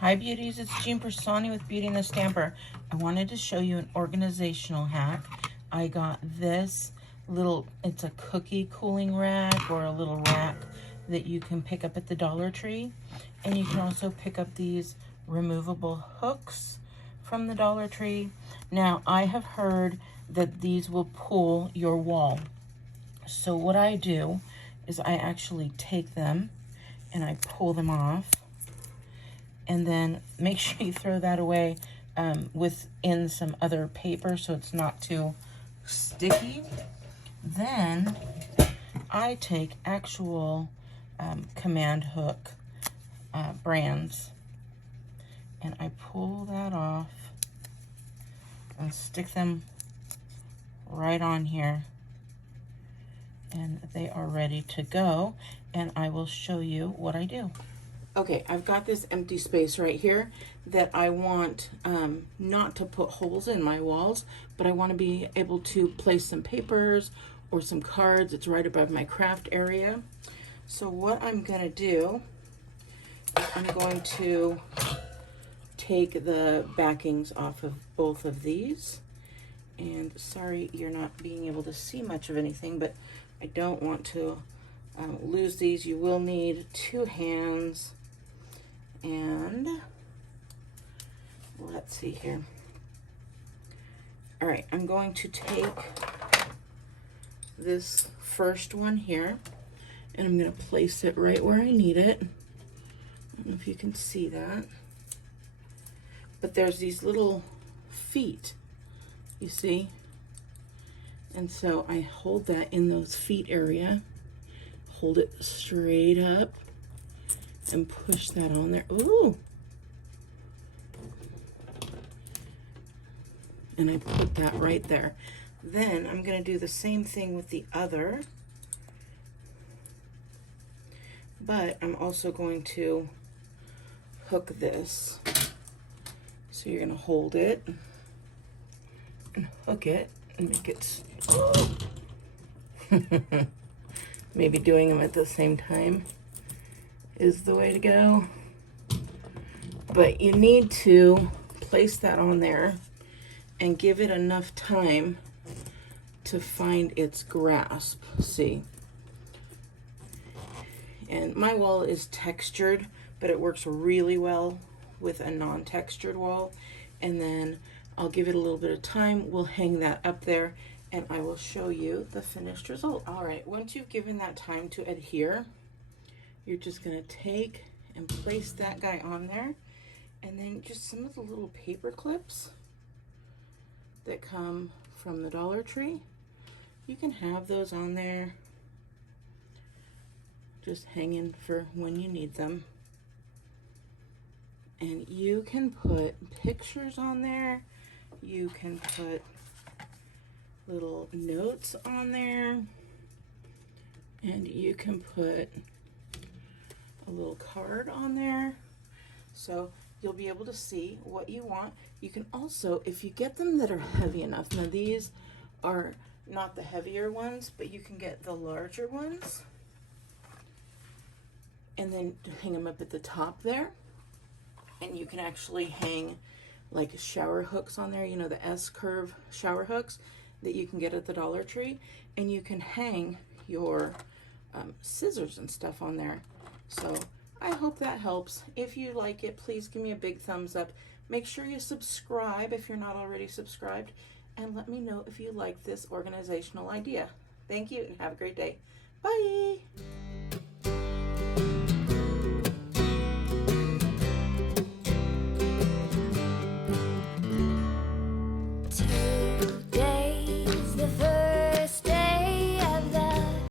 Hi beauties, it's Jean Piersanti with Beauty and the Stamper. I wanted to show you an organizational hack. I got this little, it's a cookie cooling rack or a little rack that you can pick up at the Dollar Tree. And you can also pick up these removable hooks from the Dollar Tree. Now, I have heard that these will pull your wall. So what I do is I actually take them and I pull them off. And then make sure you throw that away within some other paper so it's not too sticky. Then I take actual command hook brands and I pull that off and stick them right on here. And they are ready to go. And I will show you what I do. Okay, I've got this empty space right here that I want not to put holes in my walls, but I want to be able to place some papers or some cards. It's right above my craft area. So what I'm going to do is I'm going to take the backings off of both of these. And sorry you're not being able to see much of anything, but I don't want to lose these. You will need 2 hands. And let's see here. All right, I'm going to take this first one here and I'm going to place it right where I need it. I don't know if you can see that, but there's these little feet, you see? And so I hold that in those feet area, hold it straight up, and push that on there. Ooh! And I put that right there. Then I'm going to do the same thing with the other. But I'm also going to hook this. So you're going to hold it and hook it and make it... Maybe doing them at the same time is the way to go. But you need to place that on there and give it enough time to find its grasp. See? And my wall is textured, but it works really well with a non-textured wall. And then I'll give it a little bit of time. We'll hang that up there and I will show you the finished result. All right, once you've given that time to adhere, you're just gonna take and place that guy on there, and then just some of the little paper clips that come from the Dollar Tree, you can have those on there, just hanging for when you need them. And you can put pictures on there, you can put little notes on there, and you can put a little card on there, so you'll be able to see what you want. You can also, if you get them that are heavy enough, now these are not the heavier ones, but you can get the larger ones and then hang them up at the top there. And you can actually hang like shower hooks on there, you know, the S-curve shower hooks that you can get at the Dollar Tree, and you can hang your scissors and stuff on there. So I hope that helps. If you like it, please give me a big thumbs up. Make sure you subscribe if you're not already subscribed, and let me know if you like this organizational idea. Thank you and have a great day. Bye.